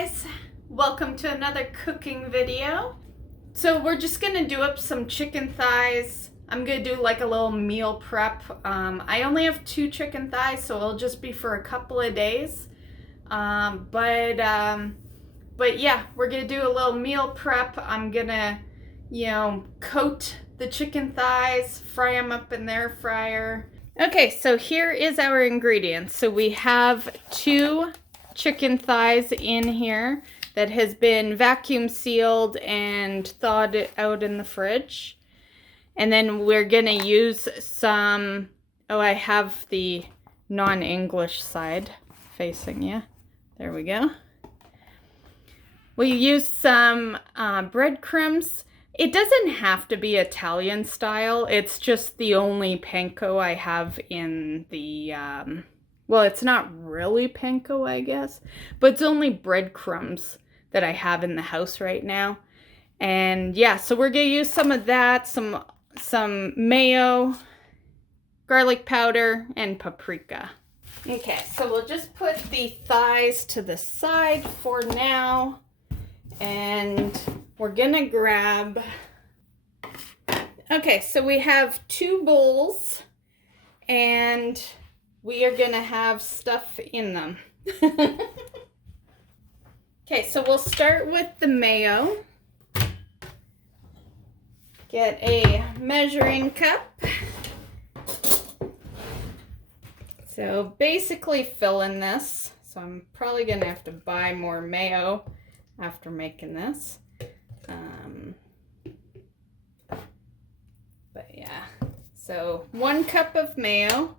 guys, welcome to another cooking video. So we're just gonna do up some chicken thighs. I'm gonna do like a little meal prep. I only have 2 chicken thighs, so it'll just be for a couple of days. But yeah, we're gonna do a little meal prep. I'm gonna, coat the chicken thighs, fry them up in the air fryer. Okay, so here is our ingredients. So we have 2 chicken thighs in here that has been vacuum sealed and thawed out in the fridge. And then we're gonna use some, I have the non-English side facing you. There we go. We use some breadcrumbs. It doesn't have to be Italian style. It's just the only panko I have in the, well, it's not really panko, I guess, but it's only breadcrumbs that I have in the house right now. And yeah, so we're gonna use some of that, some mayo, garlic powder, and paprika. Okay, so we'll just put the thighs to the side for now. And we're gonna grab, okay, so we have 2 bowls and we are gonna have stuff in them. Okay, so we'll start with the mayo. Get a measuring cup. So basically fill in this. So I'm probably gonna have to buy more mayo after making this. But yeah, so 1 cup of mayo.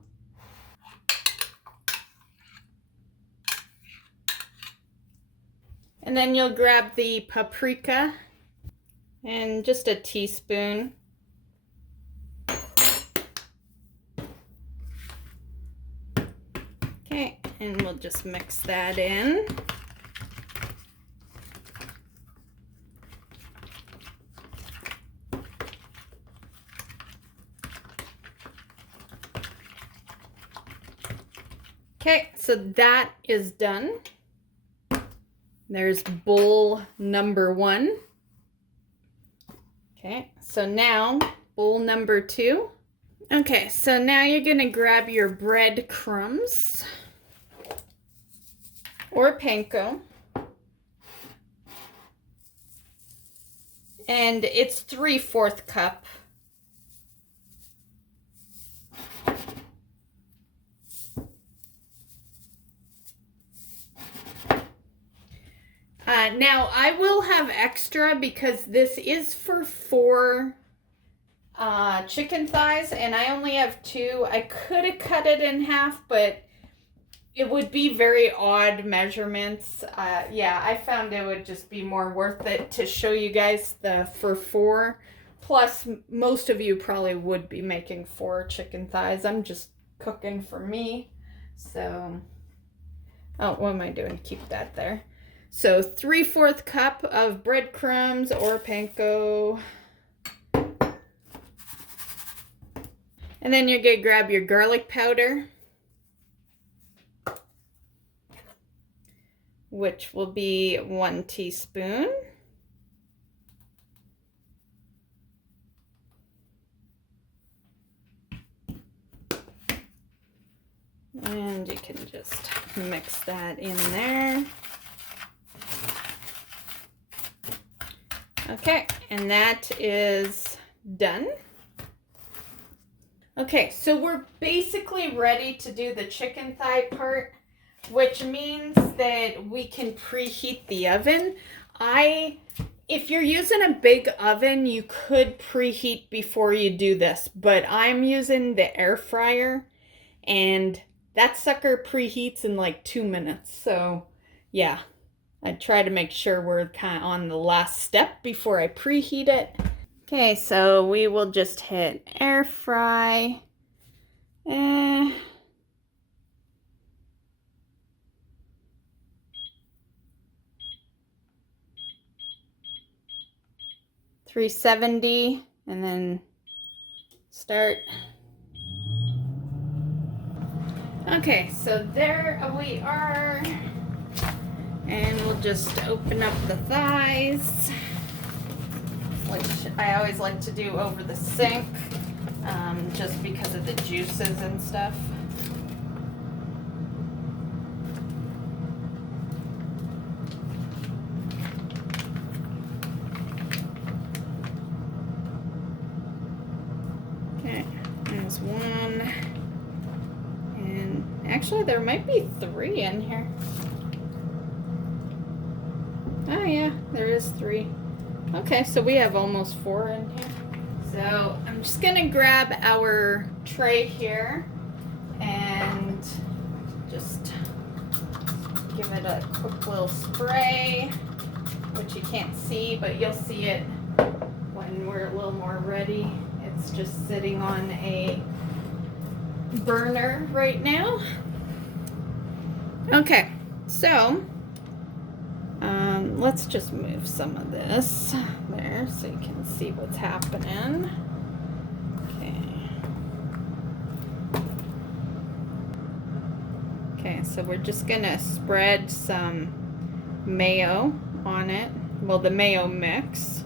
And then you'll grab the paprika and just a teaspoon. Okay, and we'll just mix that in. Okay, so that is done. There's bowl number 1. Okay, so now bowl number 2. Okay, so now you're gonna grab your breadcrumbs or panko. And it's 3/4 cup. Now, I will have extra because this is for 4 chicken thighs, and I only have 2. I could have cut it in half, but it would be very odd measurements. Yeah, I found it would just be more worth it to show you guys the for 4. Plus, most of you probably would be making 4 chicken thighs. I'm just cooking for me. So, oh, what am I doing? Keep that there. So 3/4 cup of breadcrumbs or panko. And then you're gonna grab your garlic powder, which will be 1 teaspoon. And you can just mix that in there. Okay, and that is done. Okay, so we're basically ready to do the chicken thigh part, which means that we can preheat the oven. If you're using a big oven, you could preheat before you do this, but I'm using the air fryer, and that sucker preheats in like 2 minutes. So yeah, I try to make sure we're kind of on the last step before I preheat it. Okay, so we will just hit air fry. 370, and then start. Okay, so there we are. And we'll just open up the thighs, which I always like to do over the sink, just because of the juices and stuff. Okay, there's one. And actually there might be 3 in here. Oh yeah, there is 3. Okay, so we have almost 4 in here. So I'm just gonna grab our tray here and just give it a quick little spray, which you can't see, but you'll see it when we're a little more ready. It's just sitting on a burner right now. Okay, so let's just move some of this there so you can see what's happening. Okay, so we're just gonna spread some mayo on it. Well, the mayo mix.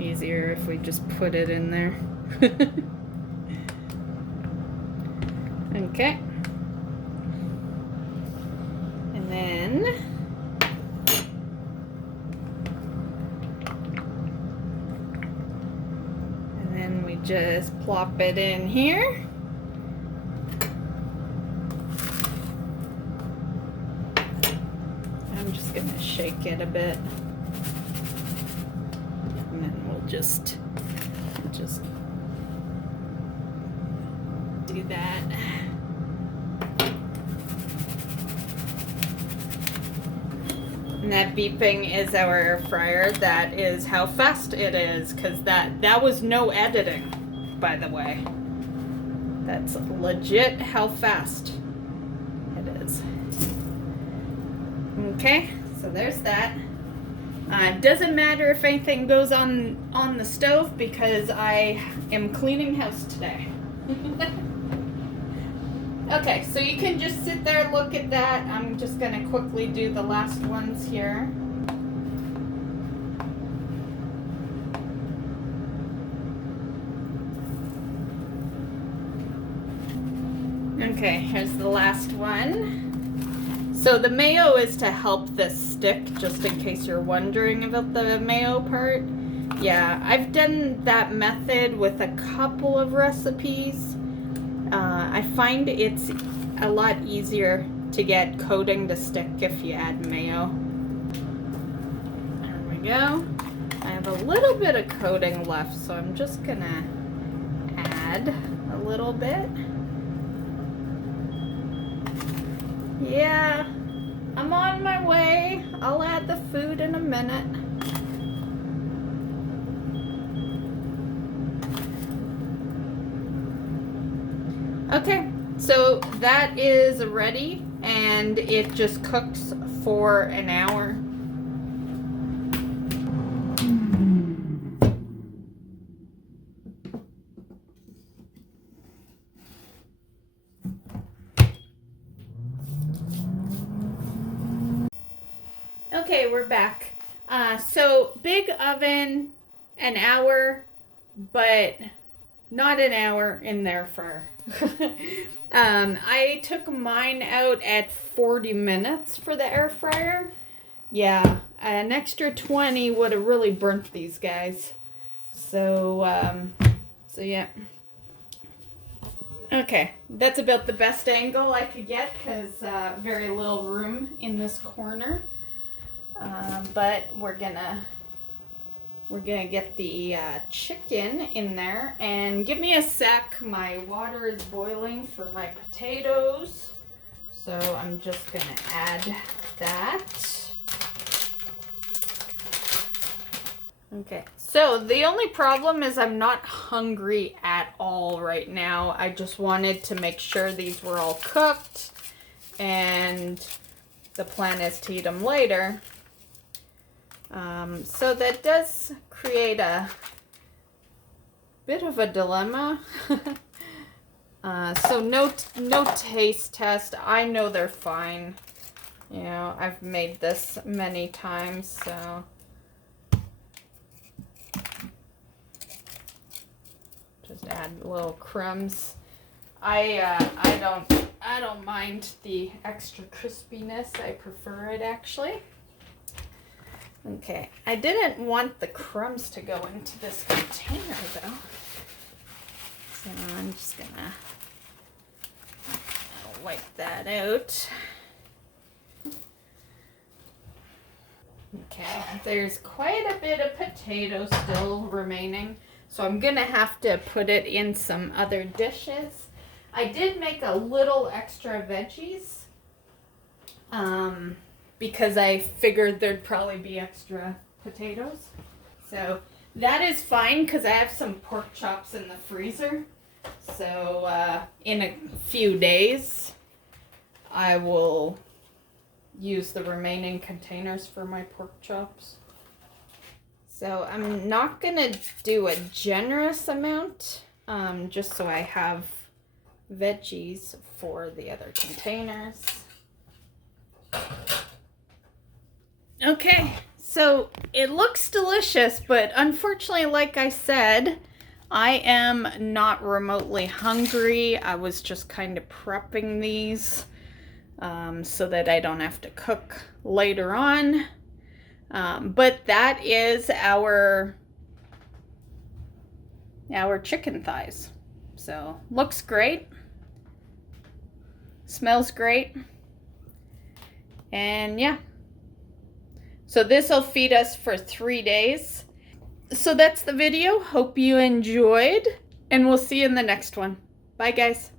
Easier if we just put it in there. Okay. And then we just plop it in here. I'm just gonna shake it a bit. Just do that. And that beeping is our air fryer. That is how fast it is, because that was no editing, by the way. That's legit how fast it is. Okay, so there's that. Doesn't matter if anything goes on the stove because I am cleaning house today. Okay, so you can just sit there, look at that. I'm just gonna quickly do the last ones here. Okay, here's the last one. So the mayo is to help this stick, just in case you're wondering about the mayo part. Yeah, I've done that method with a couple of recipes. I find it's a lot easier to get coating to stick if you add mayo. There we go. I have a little bit of coating left, so I'm just gonna add a little bit. Yeah, I'm on my way. I'll add the food in a minute. Okay, so that is ready and it just cooks for an hour. Okay, we're back. So big oven, an hour, but not an hour in there for. I took mine out at 40 minutes for the air fryer. Yeah, an extra 20 would have really burnt these guys. So yeah. Okay, that's about the best angle I could get because very little room in this corner. But we're gonna get the chicken in there, and give me a sec. My water is boiling for my potatoes, so I'm just gonna add that. Okay, so the only problem is I'm not hungry at all right now. I just wanted to make sure these were all cooked, and the plan is to eat them later. So that does create a bit of a dilemma. So no taste test. I know they're fine. You know, I've made this many times, so. Just add little crumbs. I don't mind the extra crispiness. I prefer it actually. Okay, I didn't want the crumbs to go into this container though. So I'm just gonna wipe that out. Okay, there's quite a bit of potato still remaining, so I'm gonna have to put it in some other dishes. I did make a little extra veggies because I figured there'd probably be extra potatoes. So that is fine because I have some pork chops in the freezer. So in a few days, I will use the remaining containers for my pork chops. So I'm not gonna do a generous amount, just so I have veggies for the other containers. Okay, so it looks delicious, but unfortunately, like I said, I am not remotely hungry. I was just kind of prepping these so that I don't have to cook later on. But that is our chicken thighs. So looks great, smells great, and yeah. So this will feed us for 3 days. So that's the video. Hope you enjoyed, and we'll see you in the next one. Bye, guys.